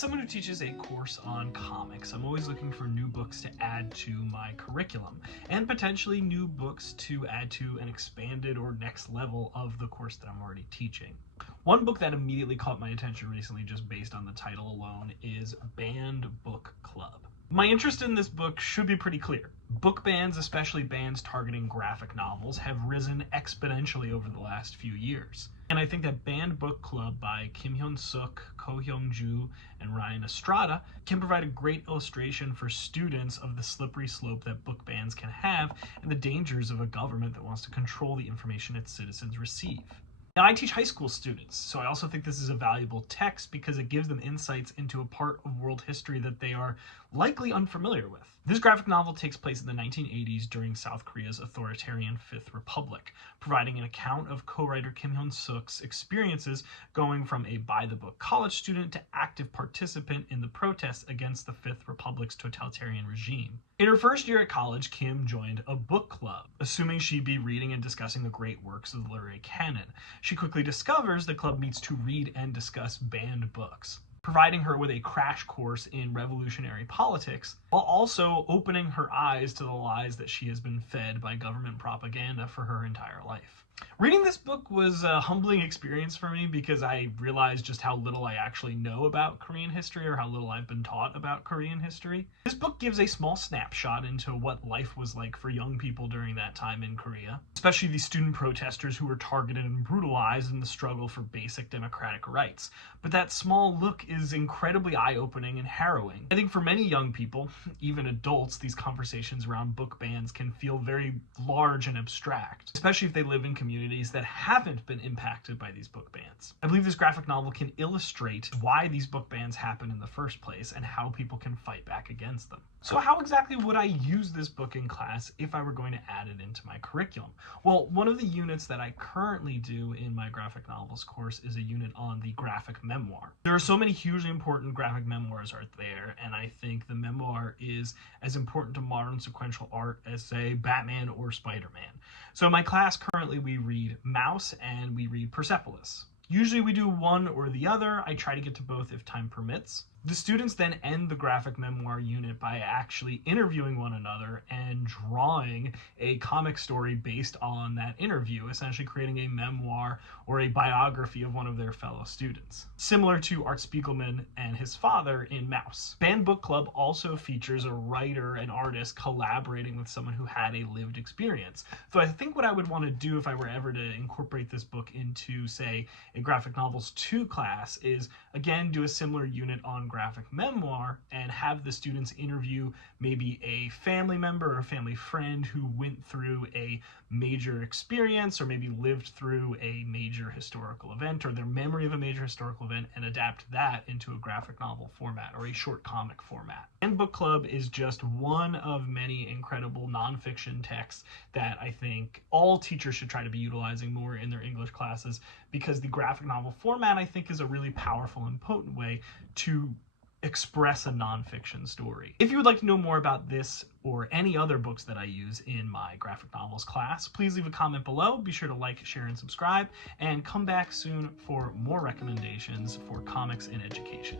Someone who teaches a course on comics, I'm always looking for new books to add to my curriculum, and potentially new books to add to an expanded or next level of the course that I'm already teaching. One book that immediately caught my attention recently, just based on the title alone, is Banned Book Club. My interest in this book should be pretty clear. Book bans, especially bans targeting graphic novels, have risen exponentially over the last few years. And I think that Banned Book Club by Sook, Hyun-Ju, and Estrada can provide a great illustration for students of the slippery slope that book bans can have and the dangers of a government that wants to control the information its citizens receive. Now, I teach high school students, so I also think this is a valuable text because it gives them insights into a part of world history that they are likely unfamiliar with. This graphic novel takes place in the 1980s during South Korea's authoritarian Fifth Republic, providing an account of co-writer Sook's experiences going from a by-the-book college student to active participant in the protests against the Fifth Republic's totalitarian regime. In her first year at college, Kim joined a book club, assuming she'd be reading and discussing the great works of the literary canon. She quickly discovers the club meets to read and discuss banned books, providing her with a crash course in revolutionary politics, while also opening her eyes to the lies that she has been fed by government propaganda for her entire life. Reading this book was a humbling experience for me because I realized just how little I actually know about Korean history, or how little I've been taught about Korean history. This book gives a small snapshot into what life was like for young people during that time in Korea, especially the student protesters who were targeted and brutalized in the struggle for basic democratic rights. But that small look is incredibly eye-opening and harrowing. I think for many young people, even adults, these conversations around book bans can feel very large and abstract, especially if they live in communities that haven't been impacted by these book bans. I believe this graphic novel can illustrate why these book bans happen in the first place and how people can fight back against them. So how exactly would I use this book in class if I were going to add it into my curriculum? Well, one of the units that I currently do in my graphic novels course is a unit on the graphic memoir. There are so many hugely important graphic memoirs out there, and I think the memoir is as important to modern sequential art as, say, Batman or Spider-Man. So in my class currently we read Mouse and we read Persepolis. Usually we do one or the other. I try to get to both if time permits. The students then end the graphic memoir unit by actually interviewing one another and drawing a comic story based on that interview, essentially creating a memoir or a biography of one of their fellow students, similar to Art Spiegelman and his father in Mouse. Banned Book Club also features a writer and artist collaborating with someone who had a lived experience. So I think what I would want to do if I were ever to incorporate this book into, say, a graphic novels 2 class is, again, do a similar unit on graphic memoir and have the students interview maybe a family member or a family friend who went through a major experience or maybe lived through a major historical event or their memory of a major historical event, and adapt that into a graphic novel format or a short comic format. And Book Club is just one of many incredible nonfiction texts that I think all teachers should try to be utilizing more in their English classes, because the graphic novel format, I think, is a really powerful and potent way to express a nonfiction story. If you would like to know more about this or any other books that I use in my graphic novels class, please leave a comment below. Be sure to like, share, and subscribe, and come back soon for more recommendations for comics in education.